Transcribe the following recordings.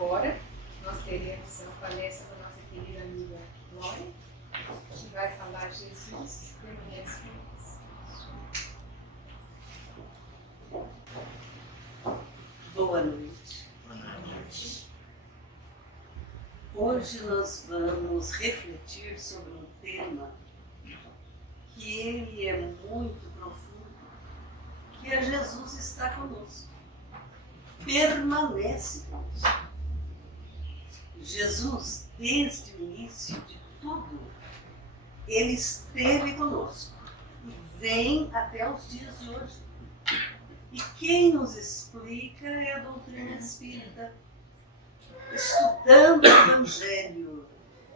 Agora, nós teremos a palestra da nossa querida amiga Glória, que vai falar Jesus permanece conosco. Boa noite. Boa noite. Hoje nós vamos refletir sobre um tema que ele é muito profundo, que é Jesus está conosco, permanece conosco. Jesus, desde o início de tudo, ele esteve conosco e vem até os dias de hoje. E quem nos explica é a doutrina espírita. Estudando o Evangelho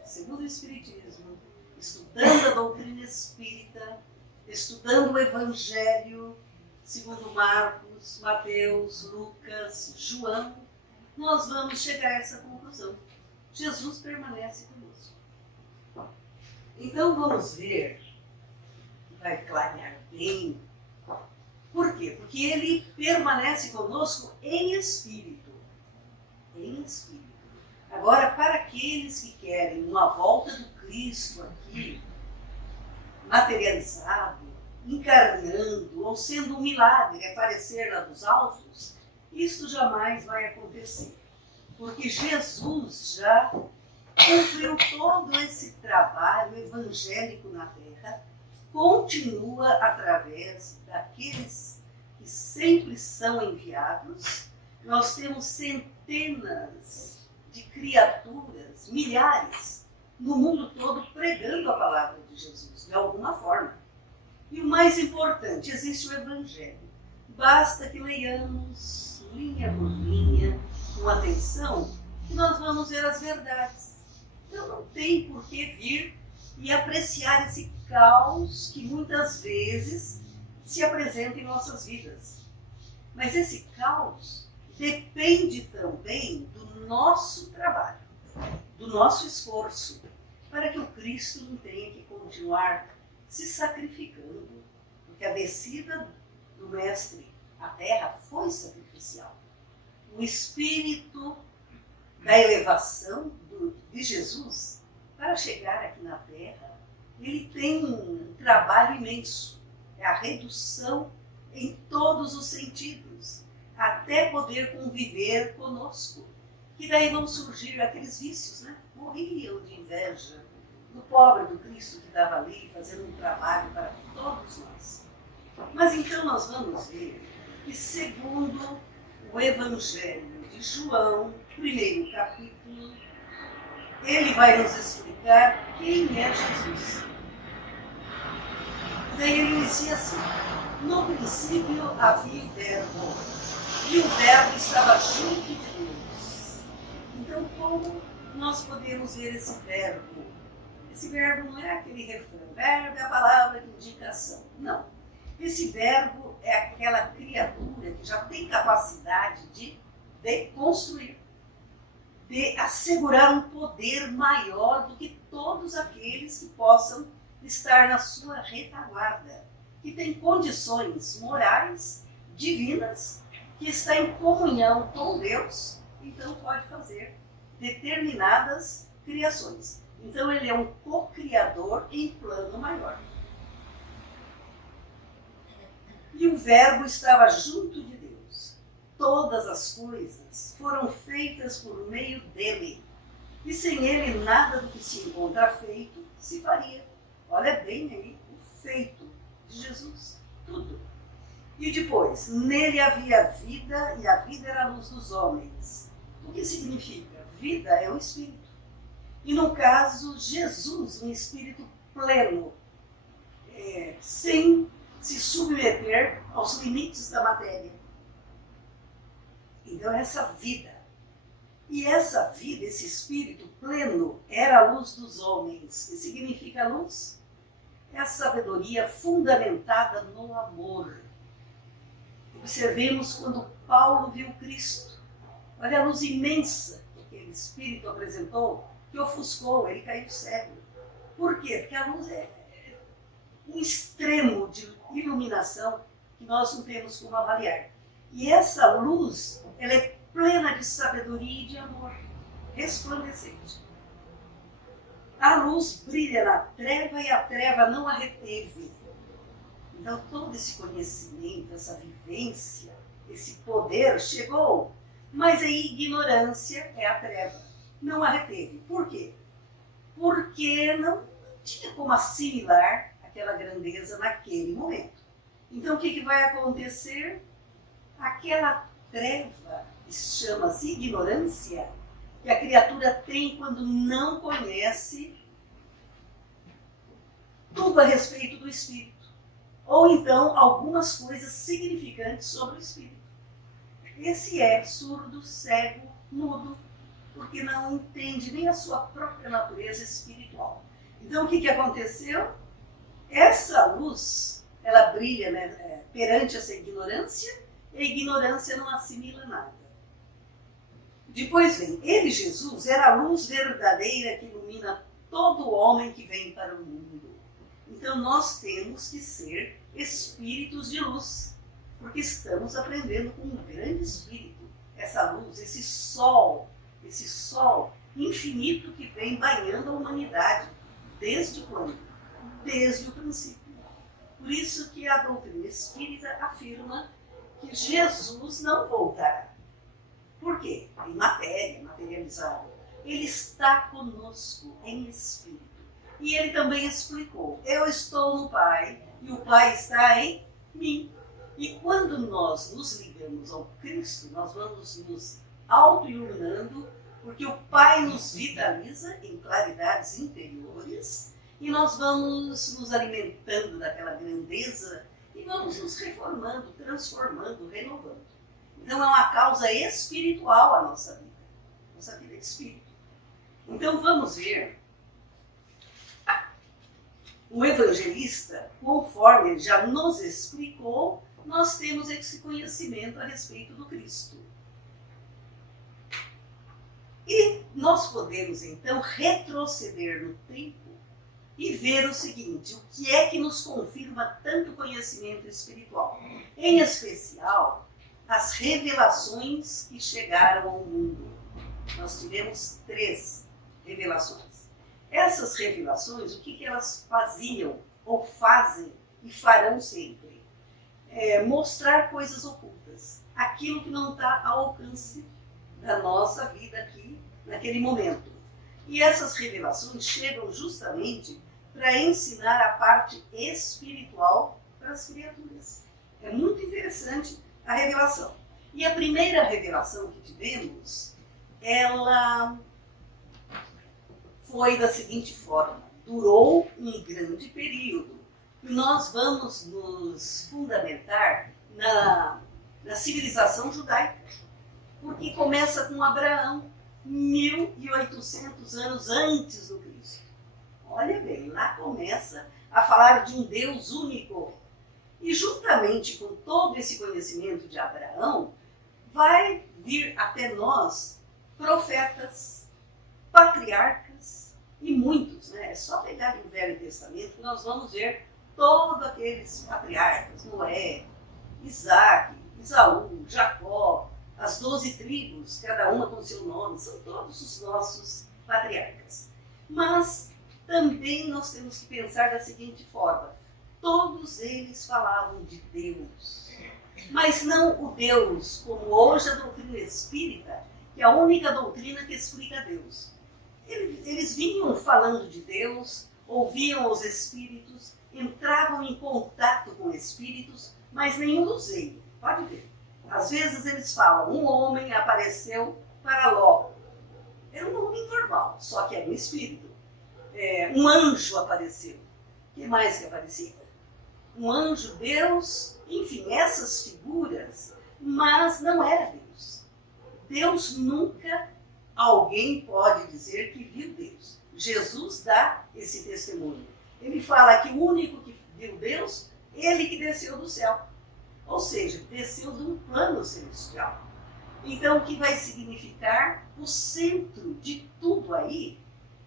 segundo o Espiritismo, estudando a doutrina espírita, estudando o Evangelho segundo Marcos, Mateus, Lucas, João, nós vamos chegar a essa conclusão. Jesus permanece conosco. Então vamos ver, vai clarear bem. Por quê? Porque ele permanece conosco em espírito. Em espírito. Agora, para aqueles que querem uma volta do Cristo aqui, materializado, encarnando ou sendo um milagre aparecer lá dos altos, isto jamais vai acontecer. Porque Jesus já cumpriu todo esse trabalho evangélico na Terra, continua através daqueles que sempre são enviados. Nós temos centenas de criaturas, milhares, no mundo todo pregando a palavra de Jesus, de alguma forma. E o mais importante, existe o Evangelho. Basta que leiamos linha por linha, com atenção, que nós vamos ver as verdades. Então não tem por que vir e apreciar esse caos que muitas vezes se apresenta em nossas vidas. Mas esse caos depende também do nosso trabalho. do nosso esforço, para que o Cristo não tenha que continuar se sacrificando, porque a descida do Mestre à terra foi sacrificial. O espírito da elevação de Jesus, para chegar aqui na terra, ele tem um trabalho imenso. É a redução em todos os sentidos, até poder conviver conosco. Que daí vão surgir aqueles vícios, né? Morriam de inveja do pobre do Cristo que estava ali fazendo um trabalho para todos nós. Mas então nós vamos ver que, segundo o Evangelho de João, primeiro capítulo, ele vai nos explicar quem é Jesus. Daí ele dizia assim: no princípio havia o Verbo, e o Verbo estava junto de Deus. Então, como nós podemos ver esse verbo? Esse verbo não é aquele refrão. Verbo é a palavra de indicação. Não. Esse verbo é aquela criatura que já tem capacidade de construir, de assegurar um poder maior do que todos aqueles que possam estar na sua retaguarda, que tem condições morais, divinas, que está em comunhão com Deus, então pode fazer determinadas criações. Então ele é um co-criador em plano maior. E o Verbo estava junto de Deus. Todas as coisas foram feitas por meio dele. E sem ele nada do que se encontra feito se faria. Olha bem aí o feito de Jesus. Tudo. E depois, nele havia vida e a vida era a luz dos homens. O que significa? Vida é o Espírito. E no caso, Jesus, um Espírito pleno, sem se submeter aos limites da matéria. Então essa vida, e essa vida, esse Espírito pleno, era a luz dos homens. O que significa luz? É a sabedoria fundamentada no amor. Observemos quando Paulo viu Cristo. Olha a luz imensa que aquele Espírito apresentou, que ofuscou, ele caiu cego. Por quê? Porque a luz é um extremo de iluminação que nós não temos como avaliar. E essa luz, ela é plena de sabedoria e de amor, resplandecente. A luz brilha na treva e a treva não a reteve. Então todo esse conhecimento, essa vivência, esse poder chegou, mas a ignorância é a treva, não a reteve. Por quê? Porque não tinha como assimilar aquela grandeza naquele momento. Então o que vai acontecer? Aquela treva, que chama-se ignorância, que a criatura tem quando não conhece tudo a respeito do Espírito. Ou então algumas coisas significantes sobre o Espírito. Esse é surdo, cego, mudo, porque não entende nem a sua própria natureza espiritual. Então o que aconteceu? Essa luz, ela brilha, né, perante essa ignorância, e a ignorância não assimila nada. Depois vem, ele, Jesus, era a luz verdadeira que ilumina todo homem que vem para o mundo. Então nós temos que ser espíritos de luz, porque estamos aprendendo com um grande espírito, essa luz, esse sol infinito que vem banhando a humanidade desde quando? Desde o princípio. Por isso que a doutrina espírita afirma que Jesus não voltará. Por quê? Em matéria, materializado. Ele está conosco em espírito. E ele também explicou, eu estou no Pai e o Pai está em mim. E quando nós nos ligamos ao Cristo, nós vamos nos auto-iluminando, porque o Pai nos vitaliza em claridades interiores e nós vamos nos alimentando daquela grandeza e vamos nos reformando, transformando, renovando. Então é uma causa espiritual a nossa vida é espírito. Então vamos ver o evangelista, conforme ele já nos explicou, nós temos esse conhecimento a respeito do Cristo. E nós podemos então retroceder no tempo e ver o seguinte: o que é que nos confirma tanto conhecimento espiritual? Em especial, as revelações que chegaram ao mundo. Nós tivemos 3 revelações. Essas revelações, o que elas faziam, ou fazem e farão sempre? Mostrar coisas ocultas, aquilo que não está ao alcance da nossa vida aqui, naquele momento. E essas revelações chegam justamente para ensinar a parte espiritual para as criaturas. É muito interessante a revelação. E a primeira revelação que tivemos, ela foi da seguinte forma: durou um grande período. E nós vamos nos fundamentar na civilização judaica, porque começa com Abraão, 1800 anos antes do Cristo. Olha bem, lá começa a falar de um Deus único. E juntamente com todo esse conhecimento de Abraão, vai vir até nós profetas, patriarcas e muitos, né? É só pegar o Velho Testamento que nós vamos ver todos aqueles patriarcas: Noé, Isaac, Esaú, Jacó, as 12 tribos, cada uma com seu nome, são todos os nossos patriarcas. Mas também nós temos que pensar da seguinte forma: todos eles falavam de Deus, mas não o Deus como hoje a doutrina espírita, que é a única doutrina que explica Deus. Eles vinham falando de Deus, ouviam os espíritos, entravam em contato com espíritos, mas nenhum dos veio. Pode ver. Às vezes eles falam: um homem apareceu para Ló. Era um homem normal, só que era um espírito. Um anjo apareceu. O que mais que aparecia? Um anjo, Deus, enfim, essas figuras, mas não era Deus. Deus nunca, alguém pode dizer que viu Deus. Jesus dá esse testemunho. Ele fala que o único que viu Deus, ele que desceu do céu. Ou seja, desceu de um plano celestial. Então, o que vai significar o centro de tudo aí,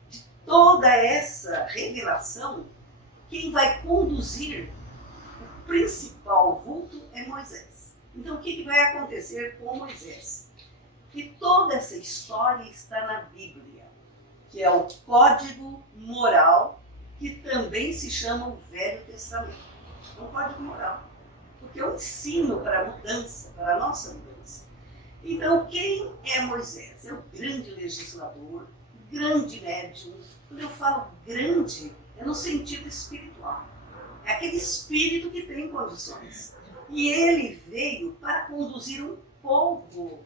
de toda essa revelação, quem vai conduzir o principal vulto é Moisés. Então, o que vai acontecer com Moisés? Que toda essa história está na Bíblia, que é o código moral, que também se chama o Velho Testamento. É um código moral, porque é um ensino para a mudança, para a nossa mudança. Então, quem é Moisés? É o grande legislador, grande médium. Quando eu falo grande, é no sentido espiritual. É aquele espírito que tem condições. E ele veio para conduzir um povo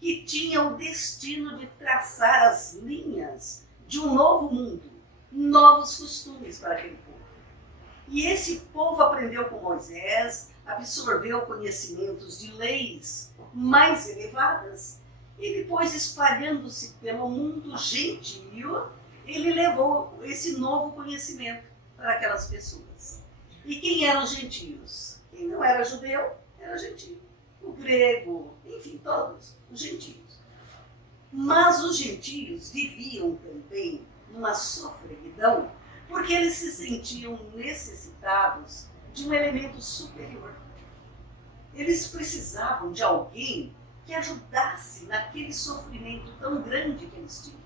que tinha o destino de traçar as linhas de um novo mundo, novos costumes para aquele povo. E esse povo aprendeu com Moisés, absorveu conhecimentos de leis mais elevadas e depois, espalhando-se pelo mundo gentio, ele levou esse novo conhecimento para aquelas pessoas. E quem eram os gentios? Quem não era judeu, era gentio. O grego, enfim, todos os gentios. Mas os gentios viviam também numa sofreguidão, porque eles se sentiam necessitados de um elemento superior. Eles precisavam de alguém que ajudasse naquele sofrimento tão grande que eles tinham.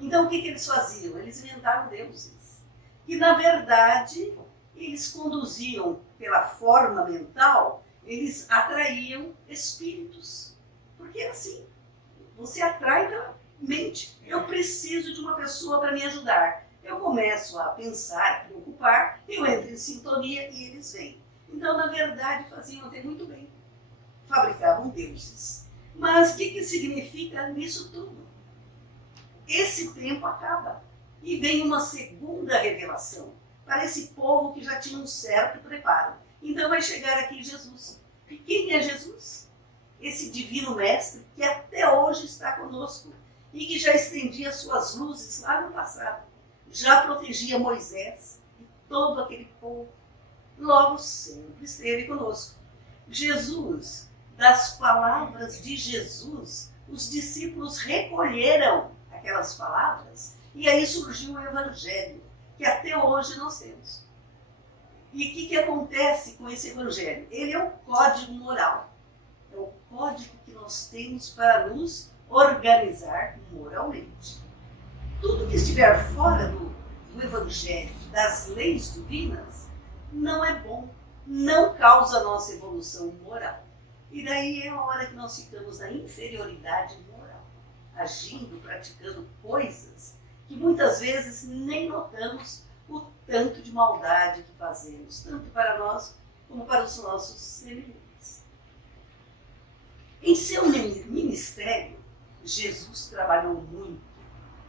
Então, o que eles faziam? Eles inventaram deuses, que na verdade eles conduziam pela forma mental, eles atraíam espíritos. Porque é assim, você atrai pela mente. Eu preciso de uma pessoa para me ajudar. Eu começo a pensar, a preocupar, eu entro em sintonia e eles vêm. Então, na verdade, faziam até muito bem. Fabricavam deuses. Mas o que significa nisso tudo? Esse tempo acaba e vem uma segunda revelação para esse povo que já tinha um certo preparo. Então vai chegar aqui Jesus. E quem é Jesus? Esse divino mestre que até hoje está conosco e que já estendia suas luzes lá no passado. Já protegia Moisés e todo aquele povo. Logo sempre esteve conosco. Jesus, das palavras de Jesus, os discípulos recolheram aquelas palavras, e aí surgiu o Evangelho, que até hoje nós temos. E o que acontece com esse Evangelho? Ele é o código moral, é o código que nós temos para nos organizar moralmente. Tudo que estiver fora do Evangelho, das leis divinas, não é bom, não causa a nossa evolução moral. E daí é a hora que nós ficamos na inferioridade moral, agindo, praticando coisas que muitas vezes nem notamos o tanto de maldade que fazemos, tanto para nós como para os nossos semelhantes. Em seu ministério, Jesus trabalhou muito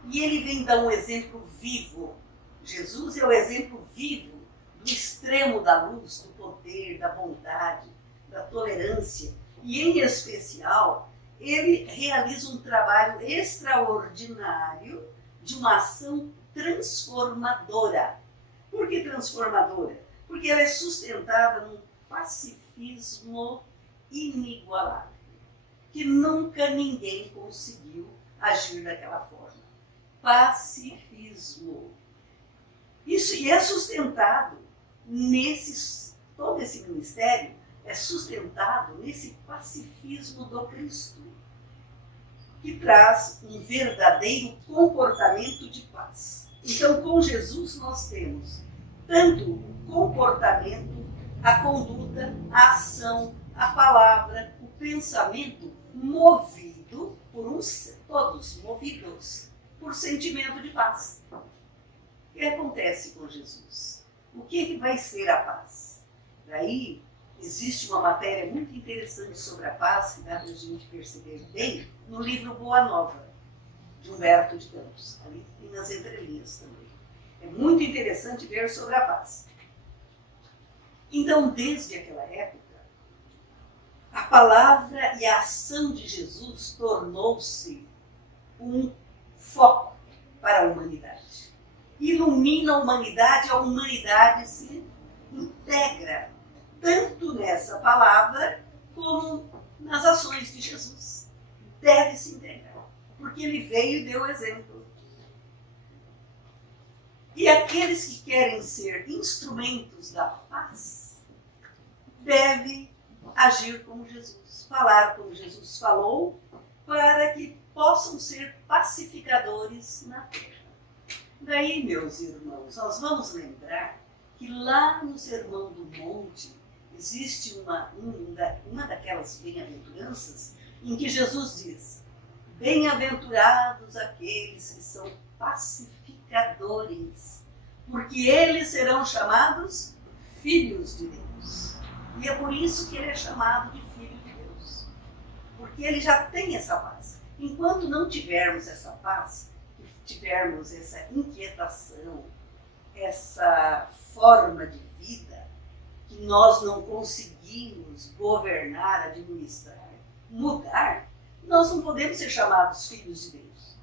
e ele vem dar um exemplo vivo. Jesus é o exemplo vivo do extremo da luz, do poder, da bondade, da tolerância, e em especial, ele realiza um trabalho extraordinário de uma ação transformadora. Por que transformadora? Porque ela é sustentada num pacifismo inigualável, que nunca ninguém conseguiu agir daquela forma. Pacifismo. Isso e é sustentado todo esse ministério é sustentado nesse pacifismo do Cristo, que traz um verdadeiro comportamento de paz. Então, com Jesus nós temos tanto o comportamento, a conduta, a ação, a palavra, o pensamento movido todos movidos por sentimento de paz. O que acontece com Jesus? O que vai ser a paz? Daí existe uma matéria muito interessante sobre a paz, que dá para a gente perceber bem, no livro Boa Nova, de Humberto de Campos, ali e nas entrelinhas também. É muito interessante ver sobre a paz. Então, desde aquela época, a palavra e a ação de Jesus tornou-se um foco para a humanidade. Ilumina a humanidade se integra tanto nessa palavra como nas ações de Jesus. Deve se integrar, porque ele veio e deu exemplo. E aqueles que querem ser instrumentos da paz devem agir como Jesus, falar como Jesus falou, para que possam ser pacificadores na terra. Daí, meus irmãos, nós vamos lembrar que lá no Sermão do Monte existe uma daquelas bem-aventuranças em que Jesus diz: bem-aventurados aqueles que são pacificadores, porque eles serão chamados filhos de Deus. E é por isso que ele é chamado de filho de Deus, porque ele já tem essa paz. Enquanto não tivermos essa paz, tivermos essa inquietação, essa forma de vida que nós não conseguimos governar, administrar, mudar, nós não podemos ser chamados filhos de Deus.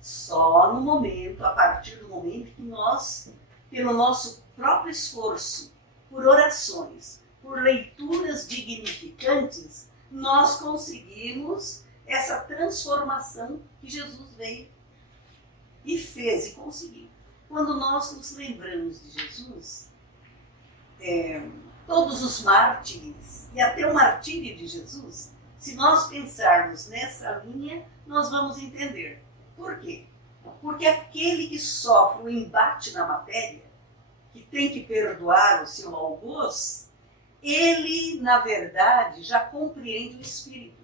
Só no momento, a partir do momento que nós, pelo nosso próprio esforço, por orações, por leituras dignificantes, nós conseguimos essa transformação que Jesus veio e fez e conseguiu. Quando nós nos lembramos de Jesus, todos os mártires e até o martírio de Jesus, se nós pensarmos nessa linha, nós vamos entender. Por quê? Porque aquele que sofre o embate na matéria, que tem que perdoar o seu algoz, ele, na verdade, já compreende o espírito.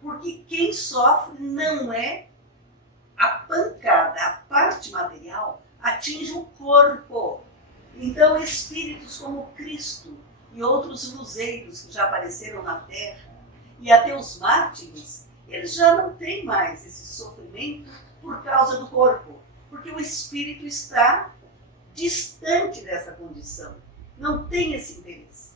Porque quem sofre não é a pancada, a parte material, atinge o corpo. Então, espíritos como Cristo e outros luzeiros que já apareceram na Terra, e até os mártires, eles já não têm mais esse sofrimento por causa do corpo, porque o espírito está distante dessa condição, não tem esse interesse.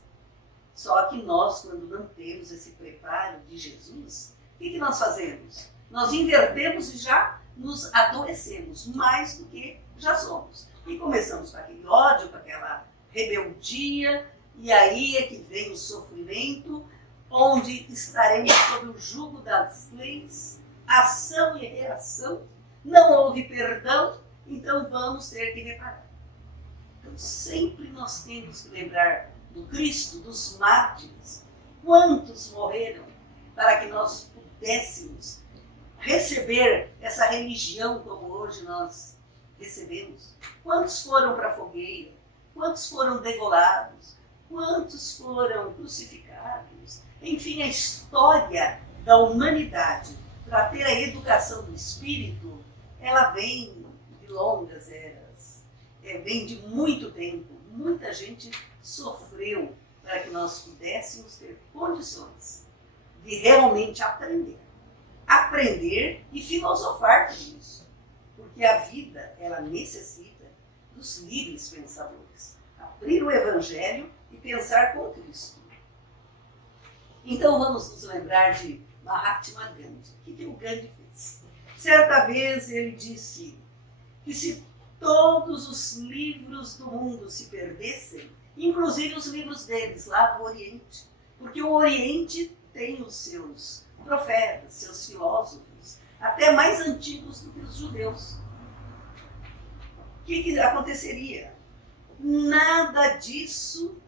Só que nós, quando não temos esse preparo de Jesus, o que nós fazemos? Nós invertemos e já nos adoecemos mais do que já somos. E começamos com aquele ódio, com aquela rebeldia, e aí é que vem o sofrimento, onde estaremos sob o jugo das leis, ação e reação, Não houve perdão, então vamos ter que reparar. Então sempre nós temos que lembrar do Cristo, dos mártires. Quantos morreram para que nós pudéssemos receber essa religião como hoje nós recebemos? Quantos foram para a fogueira? Quantos foram degolados? Quantos foram crucificados? Enfim, a história da humanidade para ter a educação do espírito, ela vem de longas eras, vem de muito tempo. Muita gente sofreu para que nós pudéssemos ter condições de realmente aprender. Aprender e filosofar com isso. Porque a vida, ela necessita dos livres pensadores. Abrir o Evangelho e pensar com Cristo. Então vamos nos lembrar de Mahatma Gandhi. O que o Gandhi fez? Certa vez ele disse que se todos os livros do mundo se perdessem, inclusive os livros deles lá do Oriente, porque o Oriente tem os seus profetas, seus filósofos, até mais antigos do que os judeus. O que aconteceria? Nada disso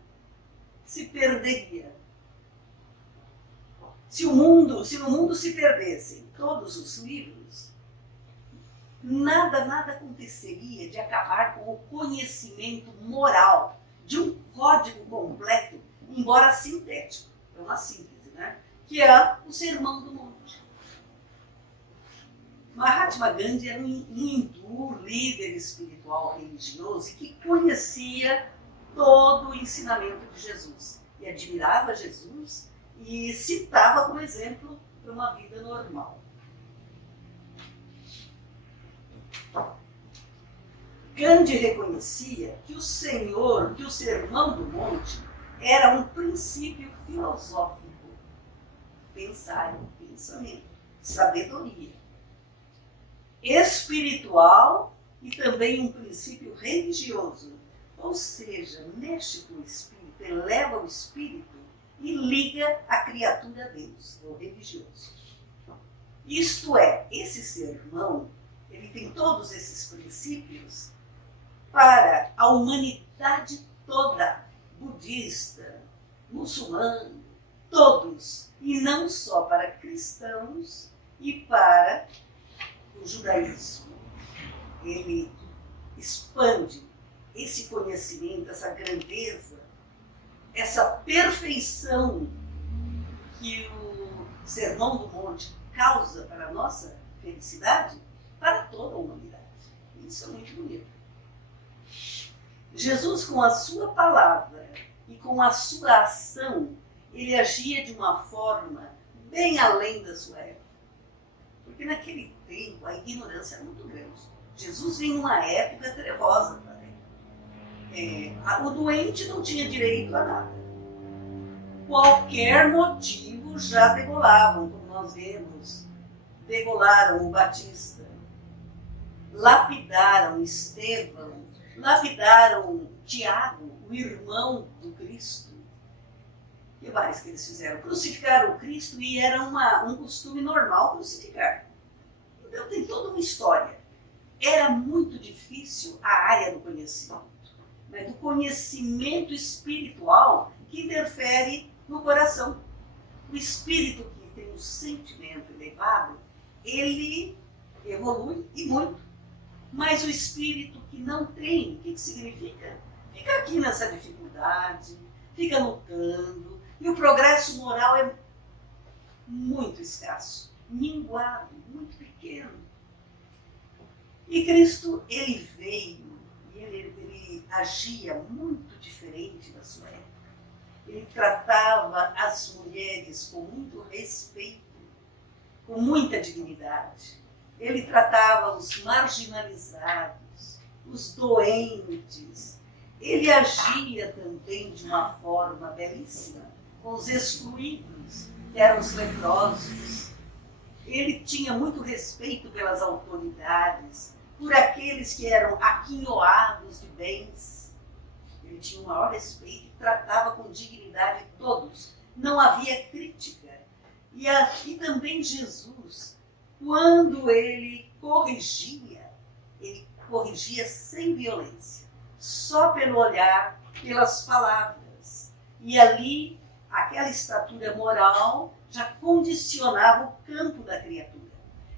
se perderia. Se no mundo se perdessem todos os livros, nada aconteceria de acabar com o conhecimento moral de um código completo, embora sintético, é uma síntese, né? Que é o Sermão do Monte. Mahatma Gandhi era um hindu, líder espiritual religioso, e que conhecia todo o ensinamento de Jesus. E admirava Jesus e citava como exemplo para uma vida normal. Gandhi reconhecia que o Sermão do Monte era um princípio filosófico, pensamento, sabedoria, espiritual e também um princípio religioso, ou seja, mexe com o espírito, eleva o espírito e liga a criatura a Deus, o religioso. Isto é, esse sermão, ele tem todos esses princípios para a humanidade toda, budista, muçulmano, todos, e não só para cristãos e para o judaísmo. Ele expande esse conhecimento, essa grandeza, essa perfeição que o Sermão do Monte causa para a nossa felicidade, para toda a humanidade. Isso é muito bonito. Jesus, com a sua palavra e com a sua ação, ele agia de uma forma bem além da sua época. Porque naquele tempo a ignorância era muito grande. Jesus vinha numa época trevosa também. O doente não tinha direito a nada. Qualquer motivo já degolavam, como nós vemos. Degolaram o Batista, lapidaram Estevão, lapidaram Tiago, o irmão do Cristo. O que mais que eles fizeram? Crucificaram o Cristo e era um costume normal crucificar. Então tem toda uma história. Era muito difícil a área do conhecimento, mas do conhecimento espiritual que interfere no coração. O espírito que tem um sentimento elevado, ele evolui e muito. Mas o espírito que não tem, o que significa? Fica aqui nessa dificuldade, fica lutando, e o progresso moral é muito escasso, minguado, muito pequeno. E Cristo, ele veio e ele agia muito diferente da sua época. Ele tratava as mulheres com muito respeito, com muita dignidade. Ele tratava os marginalizados, os doentes. Ele agia também de uma forma belíssima com os excluídos, que eram os leprosos. Ele tinha muito respeito pelas autoridades, por aqueles que eram aquinhoados de bens. Ele tinha o maior respeito e tratava com dignidade todos. Não havia crítica. E aqui também Jesus, quando ele corrigia sem violência, só pelo olhar, pelas palavras. E ali, aquela estatura moral já condicionava o campo da criatura.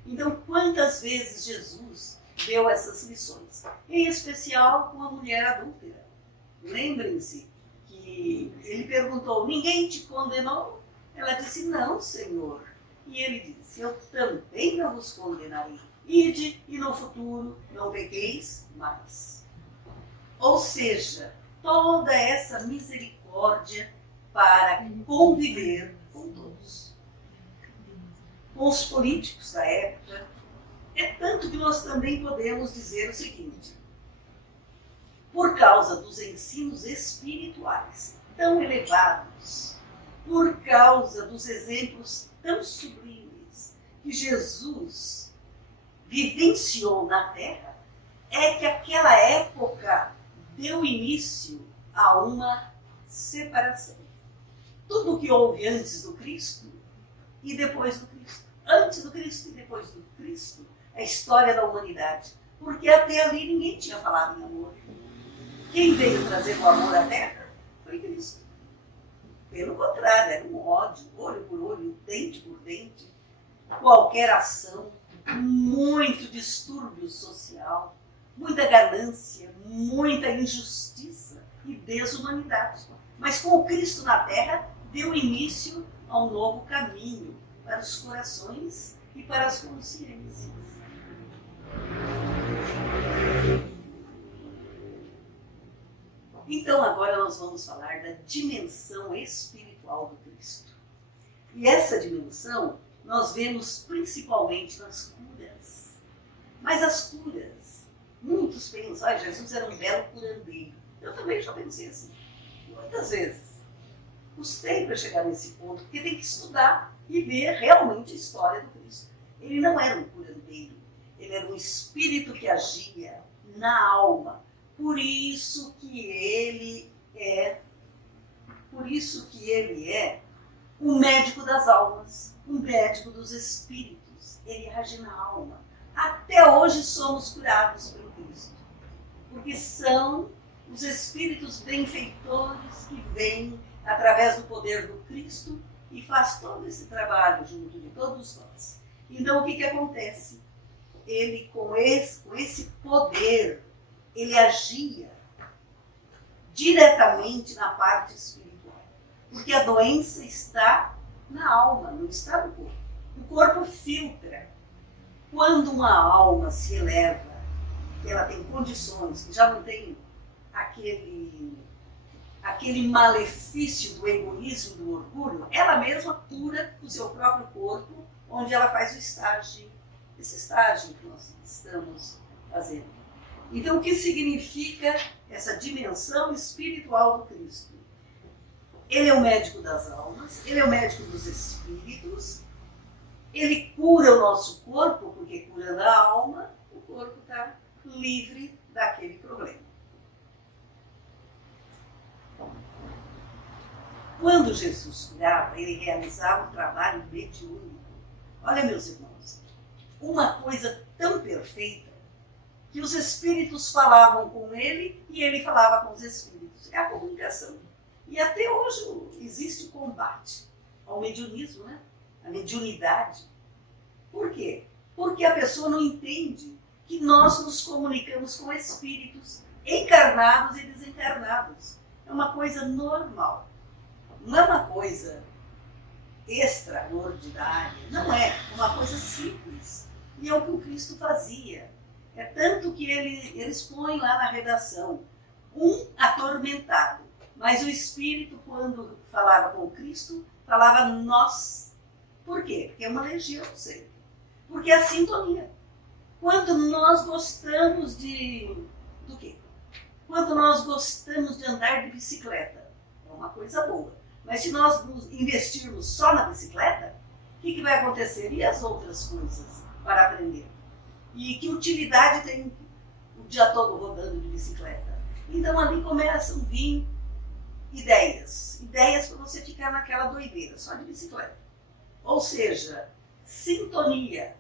Então, quantas vezes Jesus deu essas lições? Em especial com a mulher adúltera. Lembrem-se que ele perguntou, ninguém te condenou? Ela disse, não, Senhor. E ele disse, eu também não vos condenarei. Ide e no futuro não pequeis mais. Ou seja, toda essa misericórdia para conviver com todos. Com os políticos da época, é tanto que nós também podemos dizer o seguinte, por causa dos ensinos espirituais tão elevados, por causa dos exemplos tão sublimes que Jesus vivenciou na Terra, é que aquela época deu início a uma separação. Tudo o que houve antes do Cristo e depois do Cristo. Antes do Cristo e depois do Cristo, a história da humanidade. Porque até ali ninguém tinha falado em amor. Quem veio trazer o amor à Terra foi Cristo. Pelo contrário, era um ódio, olho por olho, dente por dente, qualquer ação, muito distúrbio social, muita ganância, muita injustiça e desumanidade. Mas com o Cristo na Terra, deu início a um novo caminho para os corações e para as consciências. Então agora nós vamos falar da dimensão espiritual do Cristo. E essa dimensão nós vemos principalmente nas curas. Mas as curas, muitos pensam, Jesus era um belo curandeiro. Eu também já pensei assim, muitas vezes. Custei para chegar nesse ponto, porque tem que estudar e ver realmente a história do Cristo. Ele não era um curandeiro, ele era um espírito que agia na alma. Por isso que ele é o médico das almas, o médico dos espíritos. Ele age na alma. Até hoje somos curados pelo Cristo, porque são os espíritos benfeitores que vêm através do poder do Cristo e faz todo esse trabalho junto de todos nós. Então o que acontece? Ele com esse poder, ele agia diretamente na parte espiritual. Porque a doença está na alma, não está no corpo. O corpo filtra. Quando uma alma se eleva, ela tem condições, que já não tem aquele malefício do egoísmo, do orgulho, ela mesma cura o seu próprio corpo, onde ela faz esse estágio que nós estamos fazendo. Então, o que significa essa dimensão espiritual do Cristo? Ele é o médico das almas, ele é o médico dos espíritos, ele cura o nosso corpo, porque curando a alma, o corpo está livre daquele problema. Quando Jesus curava, ele realizava um trabalho mediúnico. Olha, meus irmãos, uma coisa tão perfeita que os espíritos falavam com ele e ele falava com os espíritos. É a comunicação. E até hoje existe o combate ao mediunismo, né? A mediunidade. Por quê? Porque a pessoa não entende que nós nos comunicamos com espíritos encarnados e desencarnados. É uma coisa normal. Não é uma coisa extraordinária. Não é. É uma coisa simples. E é o que o Cristo fazia. É tanto que ele expõe lá na redação, um atormentado. Mas o Espírito, quando falava com o Cristo, falava nós. Por quê? Porque é uma legião sempre. Porque é a sintonia. Quando nós gostamos do quê? Quando nós gostamos de andar de bicicleta, é uma coisa boa. Mas se nós nos investirmos só na bicicleta, o que vai acontecer? E as outras coisas para aprender? E que utilidade tem o dia todo rodando de bicicleta? Então ali começam a vir ideias para você ficar naquela doideira, só de bicicleta. Ou seja, sintonia.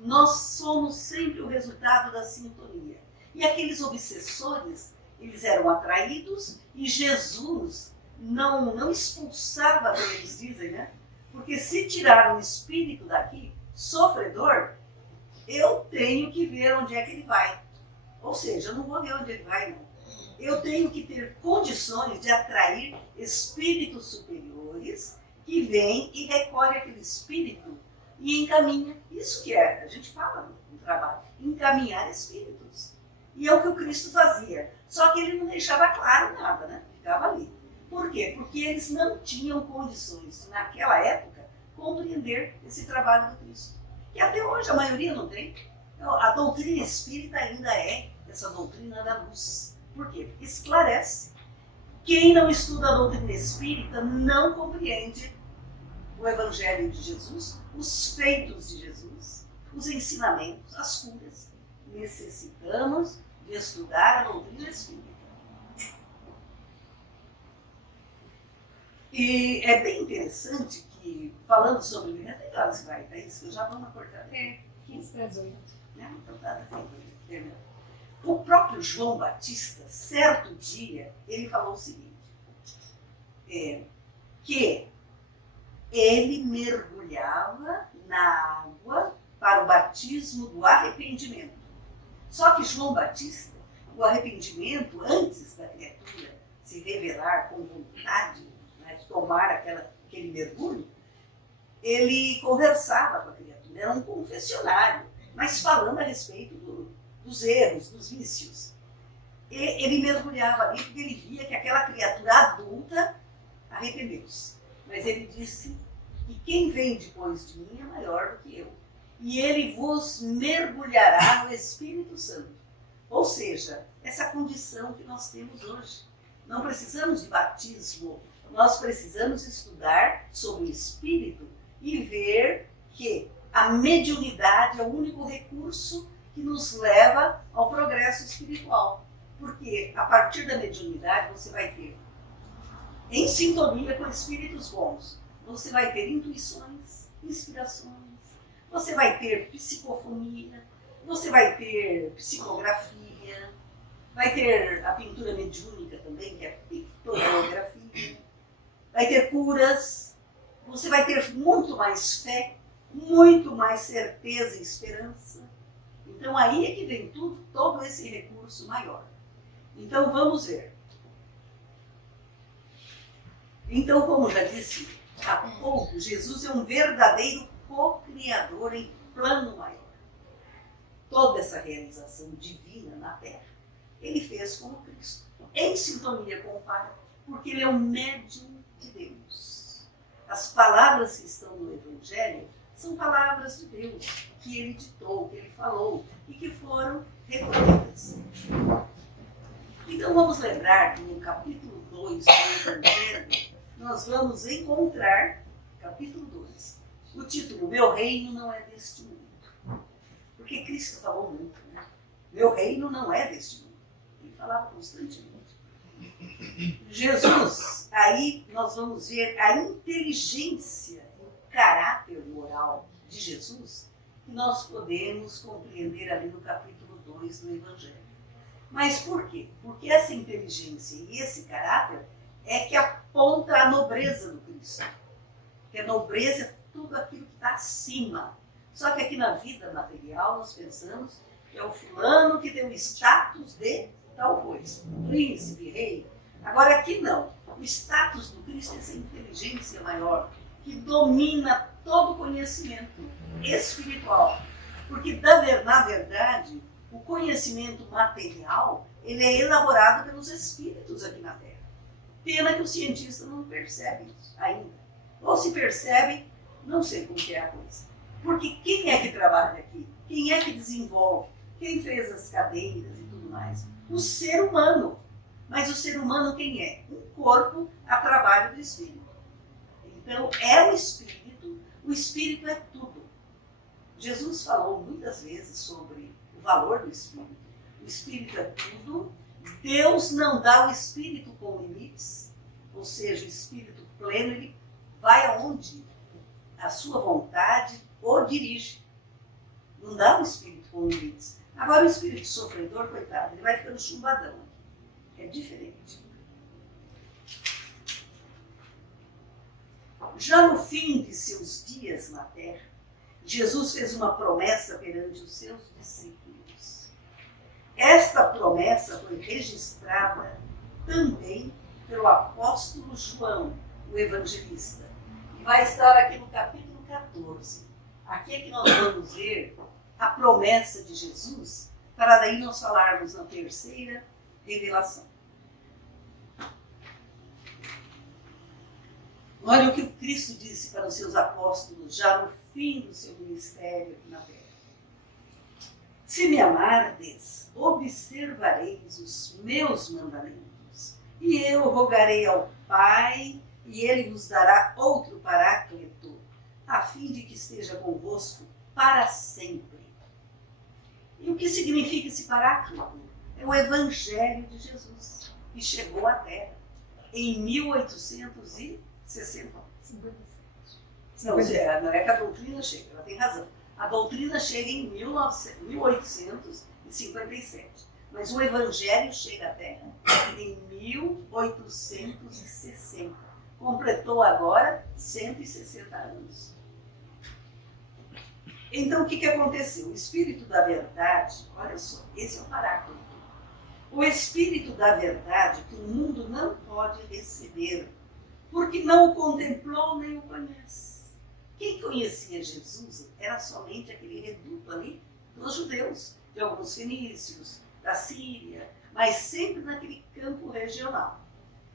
nós somos sempre o resultado da sintonia. E aqueles obsessores, eles eram atraídos e Jesus não expulsava, como eles dizem, né? Porque se tirar um espírito daqui, sofredor, eu tenho que ver onde é que ele vai. Ou seja, eu não vou ver onde ele vai, não. Eu tenho que ter condições de atrair espíritos superiores que vêm e recolhem aquele espírito e encaminha. Isso que é, a gente fala no trabalho, encaminhar espíritos. E é o que o Cristo fazia. Só que ele não deixava claro nada, né? Ficava ali. Por quê? Porque eles não tinham condições, naquela época, compreender esse trabalho do Cristo. E até hoje a maioria não tem. A doutrina espírita ainda é essa doutrina da luz. Por quê? Porque esclarece. Quem não estuda a doutrina espírita não compreende o Evangelho de Jesus, os feitos de Jesus, os ensinamentos, as curas. Necessitamos de estudar a doutrina espírita. E é bem interessante que, falando sobre... Até que horas vai? É isso, eu já vamos acordar. 15:18. Então tá, terminando. O próprio João Batista, certo dia, ele falou o seguinte, que ele mergulhava na água para o batismo do arrependimento. Só que João Batista, o arrependimento, antes da criatura se revelar com vontade, né, de tomar aquele mergulho, ele conversava com a criatura, era um confessionário, mas falando a respeito dos erros, dos vícios. E ele mergulhava ali porque ele via que aquela criatura adulta arrependeu-se. Mas ele disse que quem vem depois de mim é maior do que eu. E ele vos mergulhará no Espírito Santo. Ou seja, essa condição que nós temos hoje. Não precisamos de batismo, nós precisamos estudar sobre o Espírito e ver que a mediunidade é o único recurso que nos leva ao progresso espiritual. Porque a partir da mediunidade você vai ter, em sintonia com espíritos bons, você vai ter intuições, inspirações, você vai ter psicofonia, você vai ter psicografia, vai ter a pintura mediúnica também, que é a pictografia, vai ter curas, você vai ter muito mais fé, muito mais certeza e esperança. Então aí é que vem todo esse recurso maior. Então vamos ver. Então, como já disse há pouco, Jesus é um verdadeiro co-criador em plano maior. Toda essa realização divina na Terra, ele fez com o Cristo, em sintonia com o Pai, porque ele é um médium de Deus. As palavras que estão no Evangelho são palavras de Deus, que ele ditou, que ele falou e que foram recolhidas. Então vamos lembrar que no capítulo 2 do Evangelho, nós vamos encontrar, capítulo 2, o título Meu Reino Não É Deste Mundo. Porque Cristo falou muito, né? Meu reino não é deste mundo. Ele falava constantemente. Jesus, aí nós vamos ver a inteligência e o caráter moral de Jesus que nós podemos compreender ali no capítulo 2 do Evangelho. Mas por quê? Porque essa inteligência e esse caráter é que aponta a nobreza do Cristo. Que a nobreza é tudo aquilo que está acima. Só que aqui na vida material nós pensamos que é o fulano que tem o status de tal coisa. Príncipe, rei. Agora aqui não. O status do Cristo é essa inteligência maior que domina todo o conhecimento espiritual. Porque na verdade o conhecimento material ele é elaborado pelos espíritos aqui na Terra. Pena que o cientista não percebe isso ainda. Ou se percebe, não sei como que é a coisa. Porque quem é que trabalha aqui? Quem é que desenvolve? Quem fez as cadeiras e tudo mais? O ser humano. Mas o ser humano quem é? Um corpo a trabalho do espírito. Então é o espírito é tudo. Jesus falou muitas vezes sobre o valor do espírito. O espírito é tudo. Deus não dá o espírito com limites, ou seja, o espírito pleno, ele vai aonde a sua vontade o dirige. Não dá um espírito com limites. Agora o espírito sofredor, coitado, ele vai ficando chumbadão. É diferente. Já no fim de seus dias na terra, Jesus fez uma promessa perante os seus discípulos. Esta promessa foi registrada também pelo apóstolo João, o evangelista. E vai estar aqui no capítulo 14. Aqui é que nós vamos ver a promessa de Jesus, para daí nós falarmos na terceira revelação. Olha o que o Cristo disse para os seus apóstolos já no fim do seu ministério aqui na terra. Se me amardes, observareis os meus mandamentos, e eu rogarei ao Pai, e ele vos dará outro paráclito, a fim de que esteja convosco para sempre. E o que significa esse paráclito? É o Evangelho de Jesus, que chegou à Terra em 1860. 57. Não é que a doutrina chega, ela tem razão. A doutrina chega em 1857, mas o Evangelho chega à Terra em 1860. Completou agora 160 anos. Então o que aconteceu? O Espírito da Verdade, olha só, esse é o paráclito. O Espírito da Verdade que o mundo não pode receber, porque não o contemplou nem o conhece. Quem conhecia Jesus era somente aquele reduto ali dos judeus, de alguns fenícios, da Síria, mas sempre naquele campo regional.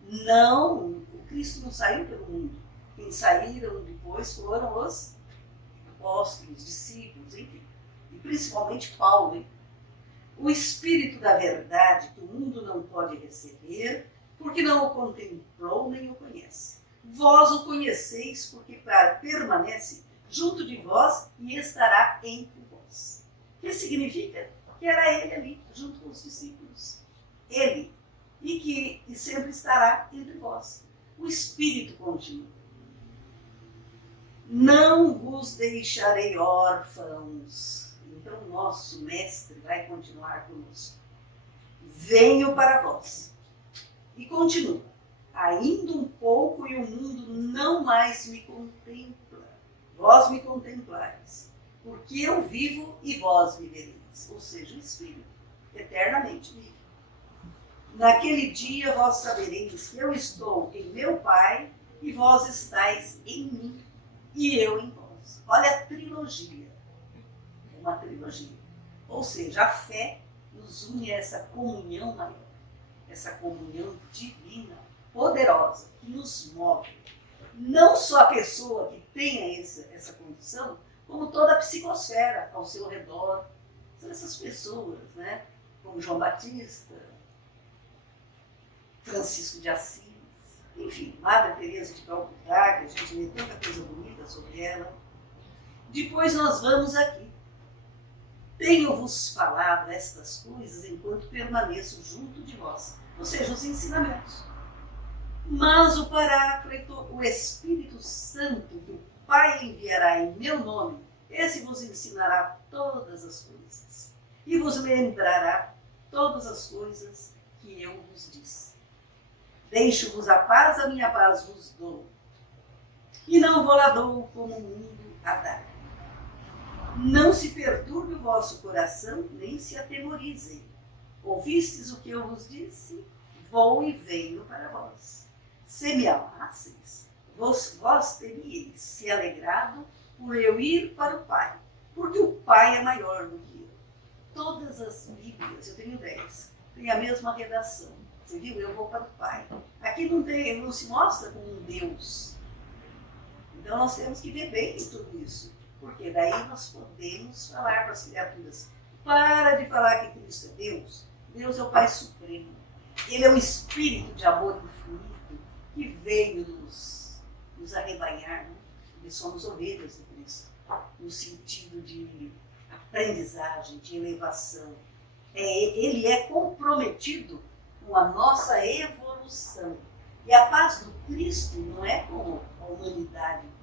Não, o Cristo não saiu pelo mundo. Quem saíram depois foram os apóstolos, discípulos, enfim. E principalmente Paulo. Hein? O Espírito da Verdade que o mundo não pode receber, porque não o contemplou nem o conhece. Vós o conheceis, porque permanece junto de vós e estará entre vós. O que significa? Que era ele ali, junto com os discípulos. Ele. E sempre estará entre vós. O Espírito continua. Não vos deixarei órfãos. Então o nosso Mestre vai continuar conosco. Venho para vós. E continua. Ainda um pouco e o mundo não mais me contempla. Vós me contemplais. Porque eu vivo e vós vivereis. Ou seja, o Espírito eternamente vive. Naquele dia vós sabereis que eu estou em meu Pai e vós estáis em mim e eu em vós. Olha a trilogia. Uma trilogia. Ou seja, a fé nos une a essa comunhão maior. Essa comunhão divina, poderosa, que nos move. Não só a pessoa que tenha essa condição, como toda a psicosfera ao seu redor. São essas pessoas, né? Como João Batista, Francisco de Assis, enfim, Madre Teresa de Calcutá, que a gente lê tanta coisa bonita sobre ela. Depois nós vamos aqui. Tenho-vos falado estas coisas enquanto permaneço junto de vós. Ou seja, os ensinamentos. Mas o Paráclito, o Espírito Santo, que o Pai enviará em meu nome, esse vos ensinará todas as coisas. E vos lembrará todas as coisas que eu vos disse. Deixo-vos a paz, a minha paz vos dou. E não vou lá dou como o mundo a dá. Não se perturbe o vosso coração, nem se atemorizem. Ouvistes o que eu vos disse? Vou e venho para vós. Se me amasseis, vós teríeis se alegrado por eu ir para o Pai, porque o Pai é maior do que eu. Todas as Bíblias, eu tenho 10, tem a mesma redação. Você viu? Eu vou para o Pai. Aqui não se mostra como um Deus. Então nós temos que ver bem tudo isso. Porque daí nós podemos falar para as criaturas. Para de falar que Cristo é Deus. Deus é o Pai Supremo. Ele é um espírito de amor infinito que veio nos arrebanhar, né? Porque somos ovelhas de Cristo. No sentido de aprendizagem, de elevação. Ele é comprometido com a nossa evolução. E a paz do Cristo não é como a humanidade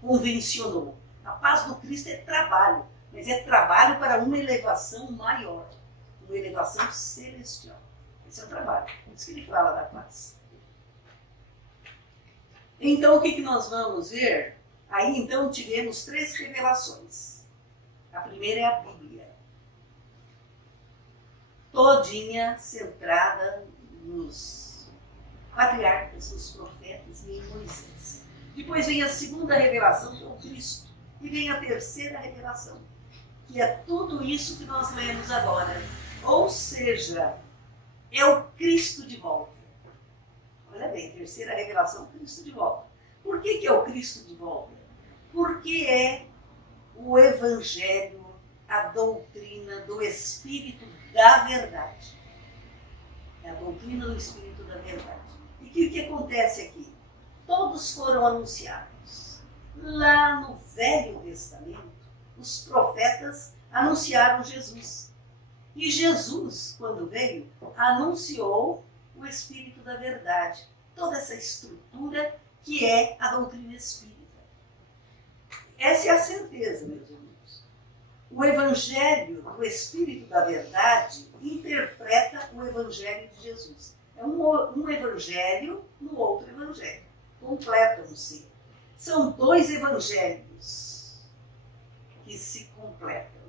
convencionou. A paz do Cristo é trabalho. mas é trabalho para uma elevação maior, uma elevação celestial. Esse é o trabalho, por isso que ele fala da paz. Então, o que nós vamos ver? Aí, então, tivemos 3 revelações. A primeira é a Bíblia, todinha centrada nos patriarcas, nos profetas e em Moisés. Depois vem a segunda revelação, que é o Cristo. E vem a terceira revelação, que é tudo isso que nós lemos agora. Ou seja, é o Cristo de volta. Olha bem, terceira revelação, Cristo de volta. Por que é o Cristo de volta? Porque é o Evangelho, a doutrina do Espírito da verdade. É a doutrina do Espírito da verdade. E o que acontece aqui? Todos foram anunciados. Lá no Velho Testamento, os profetas anunciaram Jesus. E Jesus, quando veio, anunciou o Espírito da verdade. Toda essa estrutura que é a doutrina espírita. Essa é a certeza, meus irmãos. O Evangelho do Espírito da verdade interpreta o Evangelho de Jesus. É um Evangelho no outro Evangelho. Completam-se. São 2 evangelhos que se completam.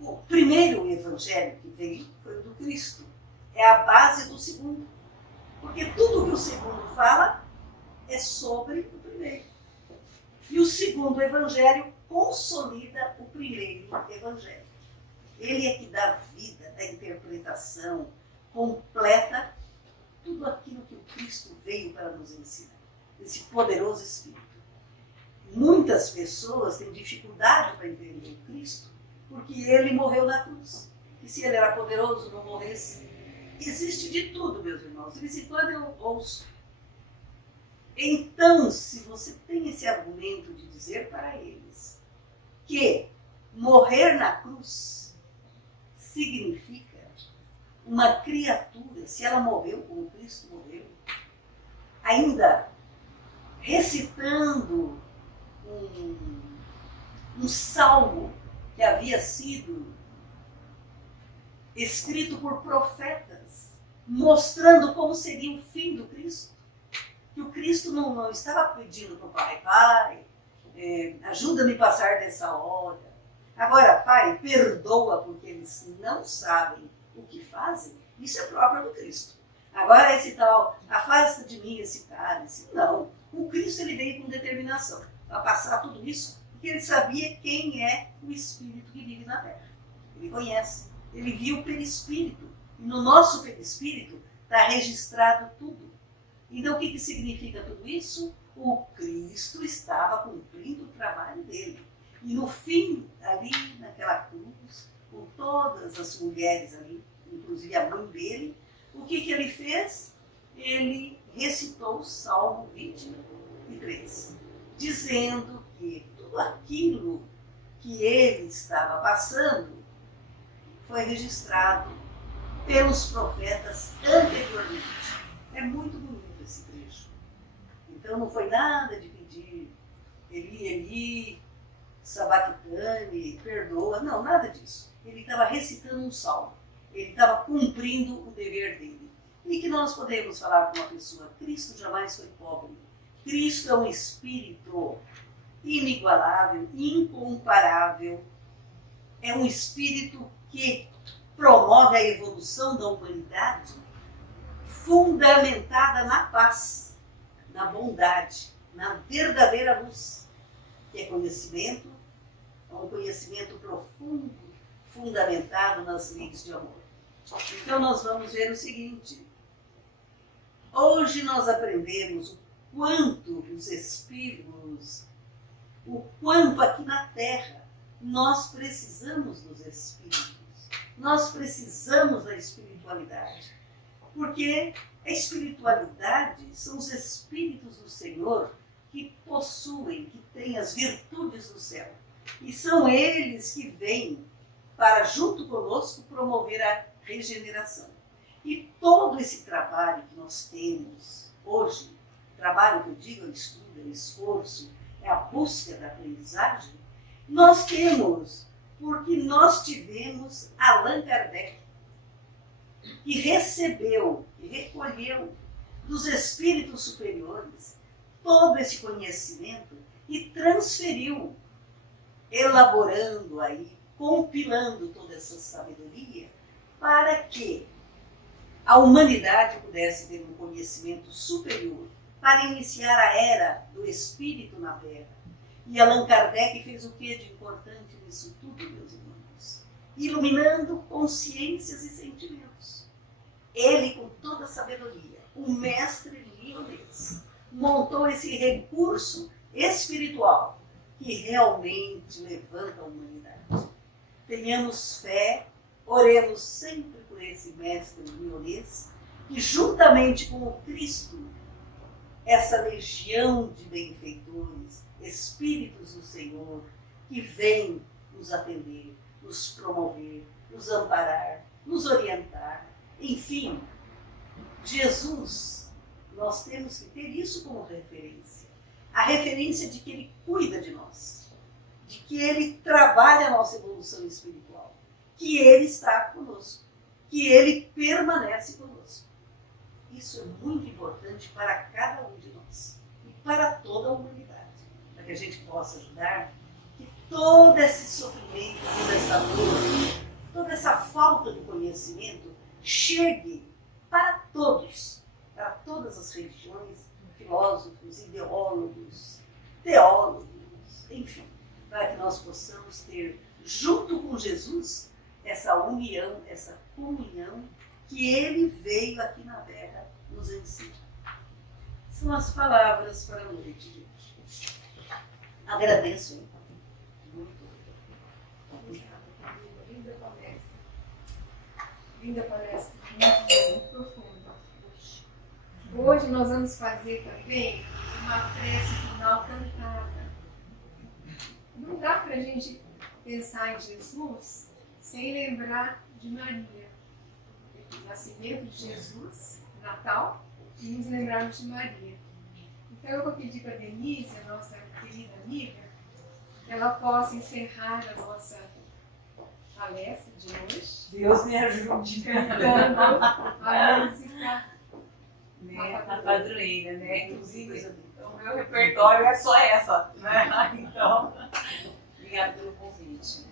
O primeiro evangelho que veio foi o do Cristo. É a base do segundo. Porque tudo que o segundo fala é sobre o primeiro. E o segundo evangelho consolida o primeiro evangelho. Ele é que dá vida, dá interpretação, completa tudo aquilo que o Cristo veio para nos ensinar. Esse poderoso Espírito. Muitas pessoas têm dificuldade para entender o Cristo porque ele morreu na cruz. E se ele era poderoso, não morresse. Existe de tudo, meus irmãos. De vez em quando eu ouço. Então, se você tem esse argumento de dizer para eles que morrer na cruz significa uma criatura, se ela morreu como Cristo morreu, ainda recitando um salmo que havia sido escrito por profetas, mostrando como seria o fim do Cristo. Que o Cristo não estava pedindo para o Pai, ajuda-me a passar dessa hora. Agora, Pai, perdoa porque eles não sabem o que fazem. Isso é próprio do Cristo. Agora esse tal, afasta de mim esse cálice. Não, o Cristo ele veio com determinação para passar tudo isso, porque ele sabia quem é o Espírito que vive na Terra. Ele conhece, ele viu o perispírito. E no nosso perispírito está registrado tudo. Então o que significa tudo isso? O Cristo estava cumprindo o trabalho dele. E no fim, ali naquela cruz, com todas as mulheres ali, inclusive a mãe dele, o que ele fez? Ele recitou o Salmo 23, dizendo que tudo aquilo que ele estava passando foi registrado pelos profetas anteriormente. É muito bonito esse trecho. Então não foi nada de pedir Eli, Eli, sabachthani, perdoa, não, nada disso. Ele estava recitando um salmo. Ele estava cumprindo o dever dele. E que nós podemos falar para uma pessoa, Cristo jamais foi pobre. Cristo é um espírito inigualável, incomparável. É um espírito que promove a evolução da humanidade fundamentada na paz, na bondade, na verdadeira luz, que é conhecimento, é um conhecimento profundo, fundamentado nas leis de amor. Então nós vamos ver o seguinte, hoje nós aprendemos o quanto os espíritos, o quanto aqui na Terra nós precisamos dos espíritos, nós precisamos da espiritualidade, porque a espiritualidade são os espíritos do Senhor que possuem, que têm as virtudes do céu, e são eles que vêm para, junto conosco, promover a regeneração. E todo esse trabalho que nós temos hoje, trabalho que eu digo, é o estudo, é o esforço, é a busca da aprendizagem, nós temos porque nós tivemos Allan Kardec, que recebeu e recolheu dos espíritos superiores todo esse conhecimento e transferiu, elaborando aí, compilando toda essa sabedoria para que a humanidade pudesse ter um conhecimento superior para iniciar a era do espírito na Terra. E Allan Kardec fez o que de importante nisso tudo, meus irmãos? Iluminando consciências e sentimentos. Ele, com toda a sabedoria, o mestre lionês, montou esse recurso espiritual que realmente levanta a humanidade. Tenhamos fé, oremos sempre por esse mestre lionês, que juntamente com o Cristo, essa legião de benfeitores, espíritos do Senhor, que vêm nos atender, nos promover, nos amparar, nos orientar. Enfim, Jesus, nós temos que ter isso como referência. A referência de que Ele cuida de nós, de que Ele trabalha a nossa evolução espiritual, que Ele está conosco, que Ele permanece conosco. Isso é muito importante para cada um de nós e para toda a humanidade, para que a gente possa ajudar que todo esse sofrimento, toda essa dor, toda essa falta de conhecimento chegue para todos, para todas as religiões, filósofos, ideólogos, teólogos, enfim, para que nós possamos ter, junto com Jesus, essa união, essa comunhão que Ele veio aqui na Terra nos ensinar. São as palavras para a noite de hoje. Agradeço, hein? Muito obrigada. Linda palestra. Linda palestra. Muito profunda. Hoje nós vamos fazer também uma prece final cantada. Não dá para a gente pensar em Jesus sem lembrar de Maria. O nascimento de Jesus, Natal, e nos lembrarmos de Maria. Então eu vou pedir para a Denise, a nossa querida amiga, que ela possa encerrar a nossa palestra de hoje. Deus me ajude. Cantando a música A padroeira, né? Inclusive, o meu repertório é só essa, né? Então, obrigada pelo convite.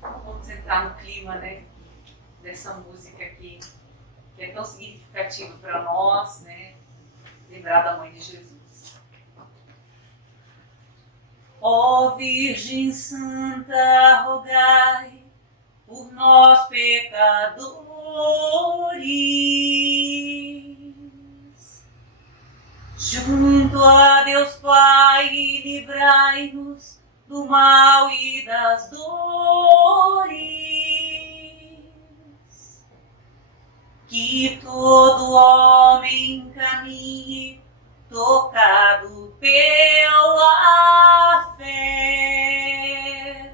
Vamos entrar no clima, né? Dessa música aqui, que é tão significativa para nós, né? Lembrar da Mãe de Jesus. Ó Virgem Santa, rogai por nós pecadores, junto a Deus Pai, livrai-nos do mal e das dores. Que todo homem caminhe tocado pela fé,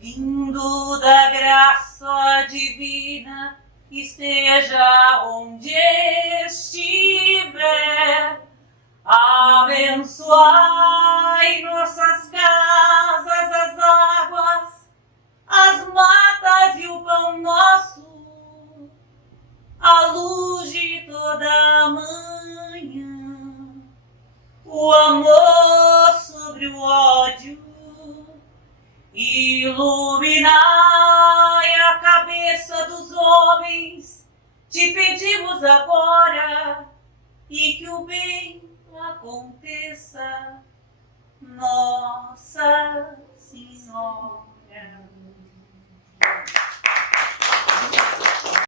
vindo da graça divina, esteja onde estiver. Abençoai nossas casas, as águas, as matas e o pão nosso, a luz de toda manhã, o amor sobre o ódio, iluminai a cabeça dos homens, te pedimos agora, e que o bem aconteça, Nossa Senhora.